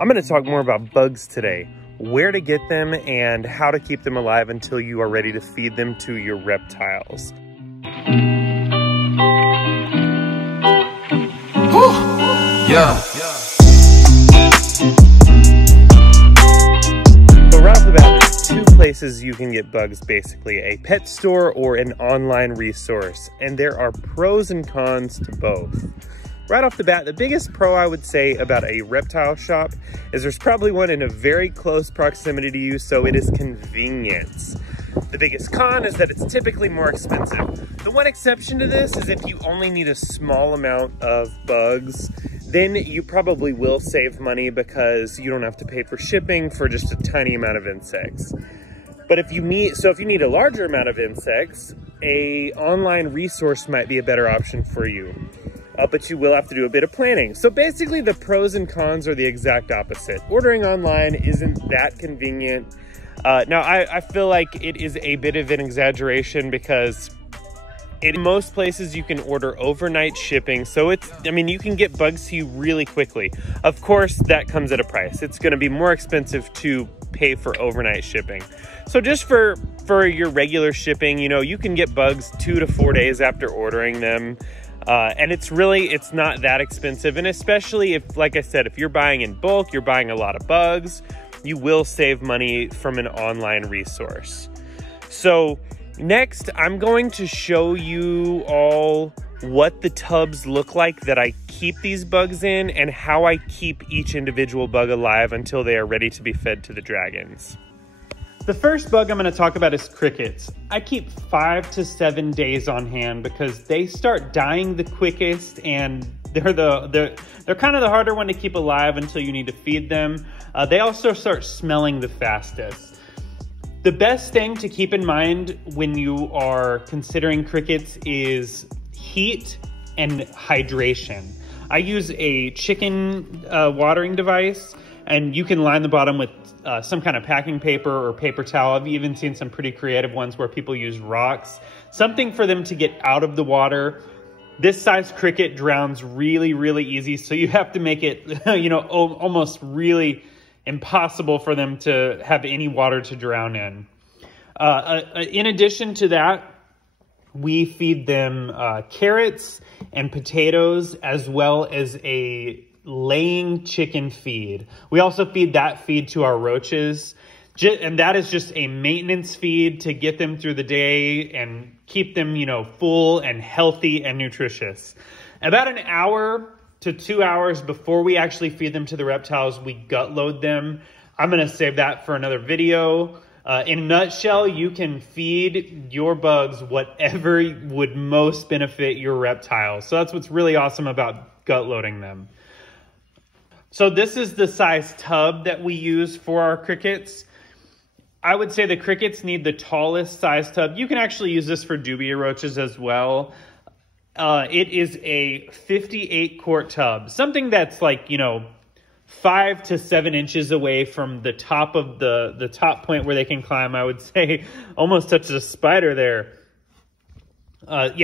I'm going to talk more about bugs today, where to get them, and how to keep them alive until you are ready to feed them to your reptiles. Yeah. So right off the bat, there's two places you can get bugs basically, a pet store or an online resource, and there are pros and cons to both. Right off the bat, the biggest pro I would say about a reptile shop is there's probably one in a very close proximity to you, so it is convenience. The biggest con is that it's typically more expensive. The one exception to this is if you only need a small amount of bugs, then you probably will save money because you don't have to pay for shipping for just a tiny amount of insects. But if you need a larger amount of insects, an online resource might be a better option for you. But you will have to do a bit of planning. So basically the pros and cons are the exact opposite. Ordering online isn't that convenient. Now I feel like it is a bit of an exaggeration because in most places you can order overnight shipping. So you can get bugs to you really quickly. Of course, that comes at a price. It's gonna be more expensive to pay for overnight shipping. So just for your regular shipping, you can get bugs 2 to 4 days after ordering them. And it's not that expensive. And especially if, like I said, if you're buying in bulk, you're buying a lot of bugs, you will save money from an online resource. So next, I'm going to show you all what the tubs look like that I keep these bugs in and how I keep each individual bug alive until they are ready to be fed to the dragons. The first bug I'm going to talk about is crickets. I keep 5 to 7 days on hand because they start dying the quickest, and they're kind of the harder one to keep alive until you need to feed them. They also start smelling the fastest. The best thing to keep in mind when you are considering crickets is heat and hydration. I use a chicken watering device, and you can line the bottom with some kind of packing paper or paper towel. I've even seen some pretty creative ones where people use rocks, something for them to get out of the water. This size cricket drowns really, really easy, so you have to make it, almost really impossible for them to have any water to drown in. In addition to that, we feed them carrots and potatoes, as well as a laying chicken feed. We also feed that feed to our roaches, and that is just a maintenance feed to get them through the day and keep them, full and healthy and nutritious. About an hour to 2 hours before we actually feed them to the reptiles, we gut load them. I'm going to save that for another video. In a nutshell, you can feed your bugs whatever would most benefit your reptiles. So that's what's really awesome about gut loading them. So this is the size tub that we use for our crickets. I would say the crickets need the tallest size tub. You can actually use this for Dubia roaches as well. It is a 58 quart tub, something that's like, 5 to 7 inches away from the top of the top point where they can climb. I would say almost touches a spider there.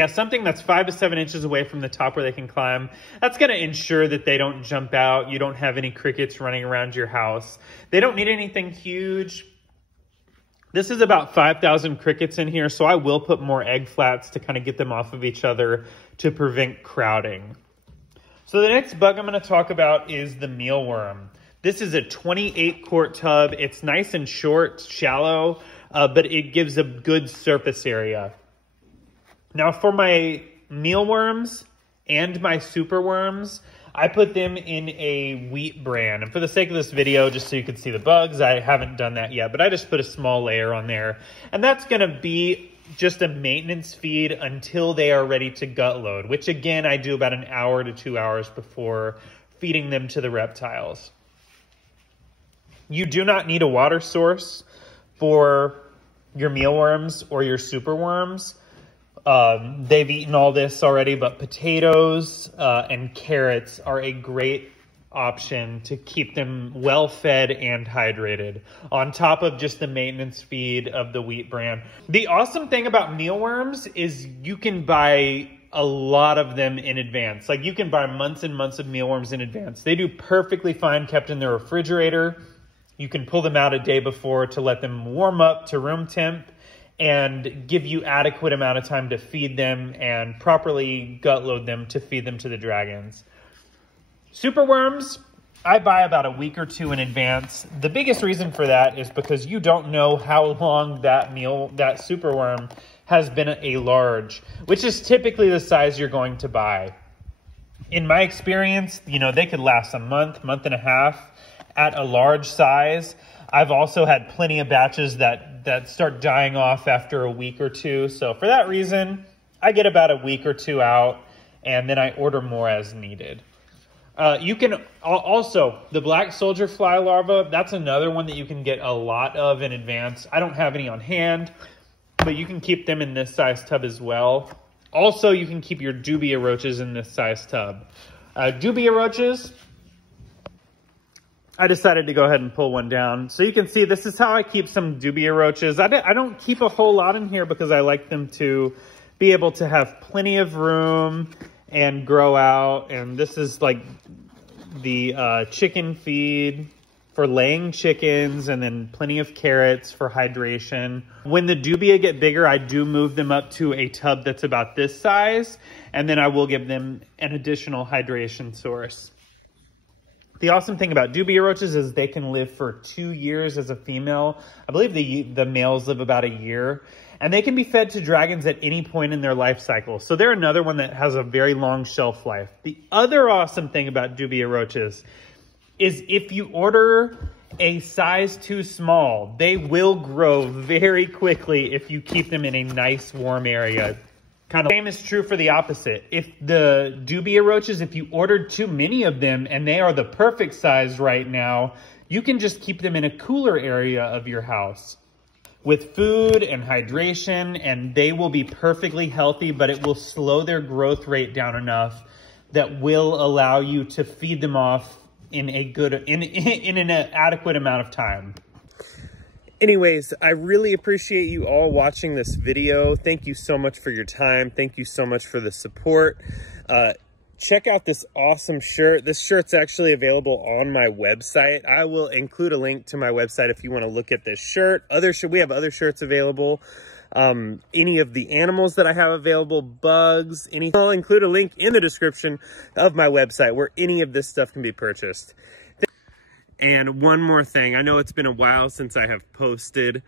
Something that's 5 to 7 inches away from the top where they can climb. That's going to ensure that they don't jump out. You don't have any crickets running around your house. They don't need anything huge. This is about 5,000 crickets in here, so I will put more egg flats to kind of get them off of each other to prevent crowding. So the next bug I'm going to talk about is the mealworm. This is a 28 quart tub. It's nice and short, shallow, but it gives a good surface area. Now for my mealworms and my superworms, I put them in a wheat bran. And for the sake of this video, just so you can see the bugs, I haven't done that yet, but I just put a small layer on there. And that's going to be just a maintenance feed until they are ready to gut load, which again, I do about an hour to 2 hours before feeding them to the reptiles. You do not need a water source for your mealworms or your superworms. They've eaten all this already, but potatoes and carrots are a great option to keep them well fed and hydrated on top of just the maintenance feed of the wheat bran. The awesome thing about mealworms is you can buy a lot of them in advance. Like, you can buy months and months of mealworms in advance. They do perfectly fine kept in the refrigerator. You can pull them out a day before to let them warm up to room temp and give you adequate amount of time to feed them and properly gut load them to feed them to the dragons. Superworms, I buy about a week or two in advance. The biggest reason for that is because you don't know how long that superworm has been a large, which is typically the size you're going to buy. In my experience, you know, they could last a month, month and a half at a large size. I've also had plenty of batches that start dying off after a week or two. So for that reason, I get about a week or two out, and then I order more as needed. You can also, the black soldier fly larva, that's another one that you can get a lot of in advance. I don't have any on hand, but you can keep them in this size tub as well. Also, you can keep your Dubia roaches in this size tub. Dubia roaches, I decided to go ahead and pull one down. So you can see this is how I keep some Dubia roaches. I don't keep a whole lot in here because I like them to be able to have plenty of room and grow out. And this is like the chicken feed for laying chickens, and then plenty of carrots for hydration. When the Dubia get bigger, I do move them up to a tub that's about this size, and then I will give them an additional hydration source. The awesome thing about Dubia roaches is they can live for 2 years as a female. I believe the males live about a year, and they can be fed to dragons at any point in their life cycle. So they're another one that has a very long shelf life. The other awesome thing about Dubia roaches is if you order a size too small, they will grow very quickly if you keep them in a nice warm area. Kind of same is true for the opposite. If the Dubia roaches, if you ordered too many of them and they are the perfect size right now, you can just keep them in a cooler area of your house with food and hydration, and they will be perfectly healthy, but it will slow their growth rate down enough that will allow you to feed them off in an adequate amount of time. Anyways, I really appreciate you all watching this video. Thank you so much for your time. Thank you so much for the support. Check out this awesome shirt. This shirt's actually available on my website. I will include a link to my website if you want to look at this shirt. We have other shirts available. Any of the animals that I have available, bugs, anything. I'll include a link in the description of my website where any of this stuff can be purchased. And one more thing, I know it's been a while since I have posted.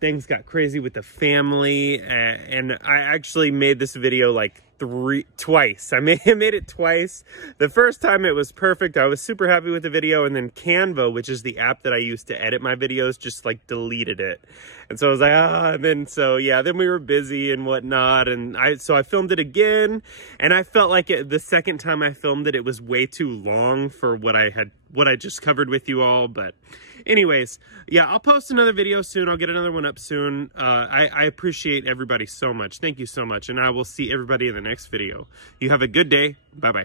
Things got crazy with the family, and I actually made this video like twice. I made it twice. The first time it was perfect. I was super happy with the video, and then Canva, which is the app that I use to edit my videos, just like deleted it. And so I was like, and then then we were busy and whatnot, and so I filmed it again, and I felt like the second time I filmed it, it was way too long for what I just covered with you all. But anyways, yeah, I'll post another video soon. I'll get another one up soon. I appreciate everybody so much. Thank you so much. And I will see everybody in the next video. You have a good day. Bye-bye.